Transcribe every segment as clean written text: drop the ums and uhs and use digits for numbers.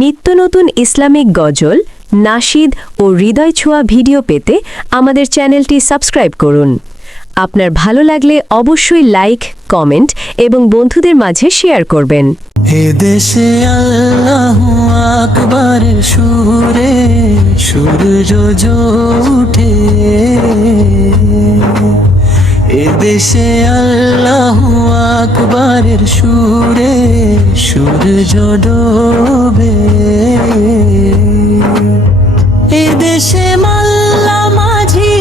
নিত্য নতুন ইসলামিক গজল, নাশিদ ও হৃদয় ছোঁয়া ভিডিও পেতে আমাদের চ্যানেলটি সাবস্ক্রাইব করুন। আপনার ভালো লাগলে অবশ্যই লাইক, কমেন্ট এবং বন্ধুদের মাঝে শেয়ার করবেন। এ দেশে আল্লাহু আকবারের সুরে সূর্য ওঠে, এ দেশে আল্লাহু আকবারের সুরে সূর্য ডোবে। এ দেশে মাল্লা মাঝি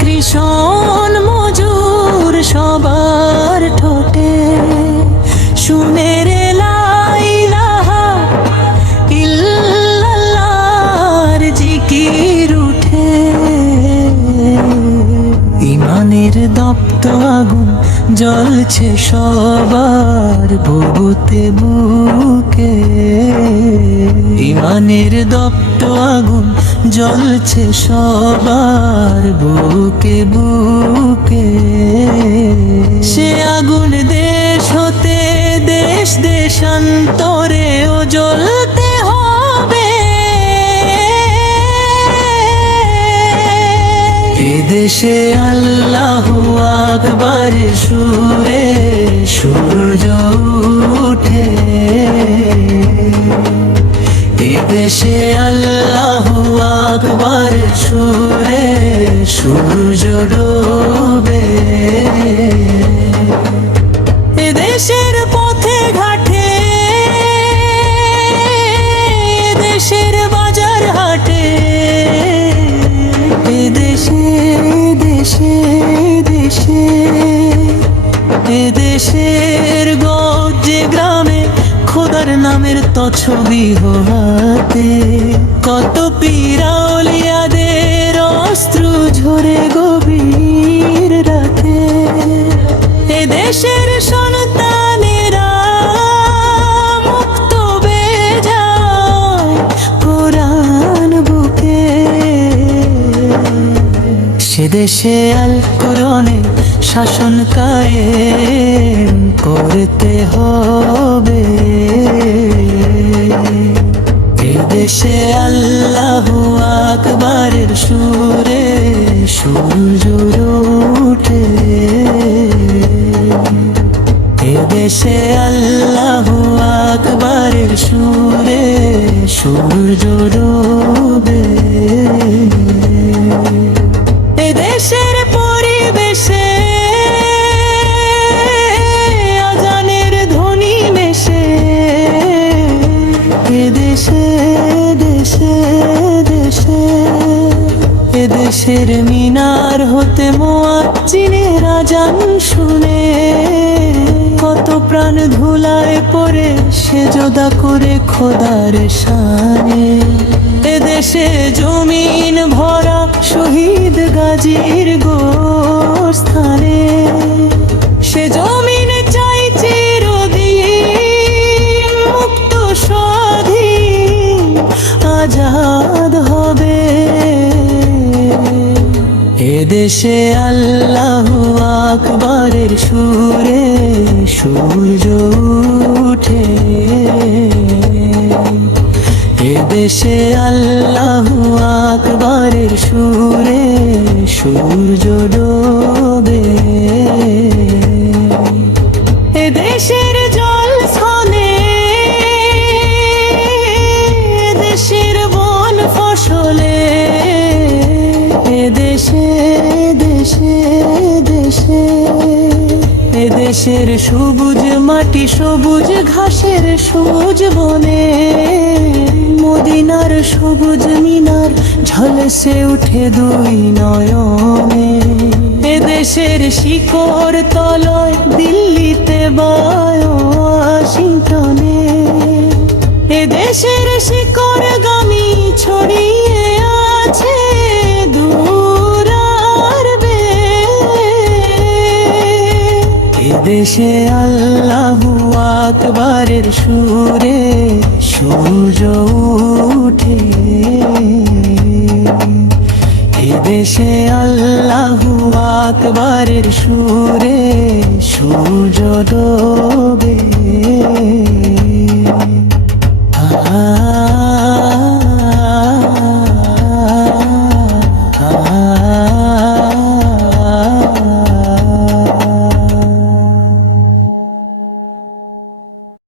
কৃষণ মজুর সবার ঠোঁটে শুনে রে লা ইলাহা ইল্লাল্লাহর জিকির উঠে। ইমানের দপ্ত আগুন জ্বলছে সবার বুকে বুকে, ইমানের দপ্ত আগুন জ্বলছে সবার বুকে বুকে। সে আগুন দেশ হতে দেশ দেশান্তরেও জ্বলতে হবে। এ দেশে আল্লাহু আকবারের সুরে সূর্য ওঠে, এ দেশে আল্লাহু আকবারের সুরে সূর্য ডোবে। এ দেশের পথে ঘাটে, এ দেশের বাজার হাটে, এ দেশে দেশে দেশে, এ দেশের গঞ্জে গ্রামে খোদার নামের তছবি হাতে কত পীরাউলিয়াদের অস্ত্র ঝরে গভীর রাতে। এ দেশের সন্তানেরা মুক্ত বেজায় কোরআন বুকে। সে দেশে আল কোরআনে শাসন কায়েম করতে হবে। এ দেশে আল্লাহু আকবারের সুরে সূর্য ওঠে, এ দেশে আল্লাহু আকবারের সুরে সূর্য ডোবে। এ দেশের পরিবেশে আজানের ধ্বনি মেশে, এ দেশে দেশে দেশে, এ দেশের মিনার হতে মুয়াজ্জিনের আজান শুনে কত প্রাণ ধুলায় পড়ে সেজদা করে খোদার শানে। এ দেশে জমিন ভরা শহীদ গাজীর গোরস্থানে, সে জমিন চাই চিরদিন মুক্ত স্বাধীন আজাদ হবে। এ দেশে আল্লাহু আকবারের সুরে সূর্য ওঠে, এ দেশে আল্লাহু আকবারের সুরে সূর্য ডোবে। এ দেশের জল ছনে, এ দেশের বন ফসলে, এ দেশে দেশে দেশে, এ দেশের সবুজ মাটি সবুজ ঘাসের সবুজ বনে, মদিনার সবুজ মিনার ঝলসে উঠে দুই নয়নে। এ দেশের শিকড় তলয় দিল্লিতে বা ওয়াশিংটনে, এ দেশের শিকড় গামি ছড়িয়ে আছে দূর আর এ দেশে আল্লাহু আকবারের সুরে সূর্য ওঠে, এ দেশে আল্লাহু আকবারের সুরে সূর্য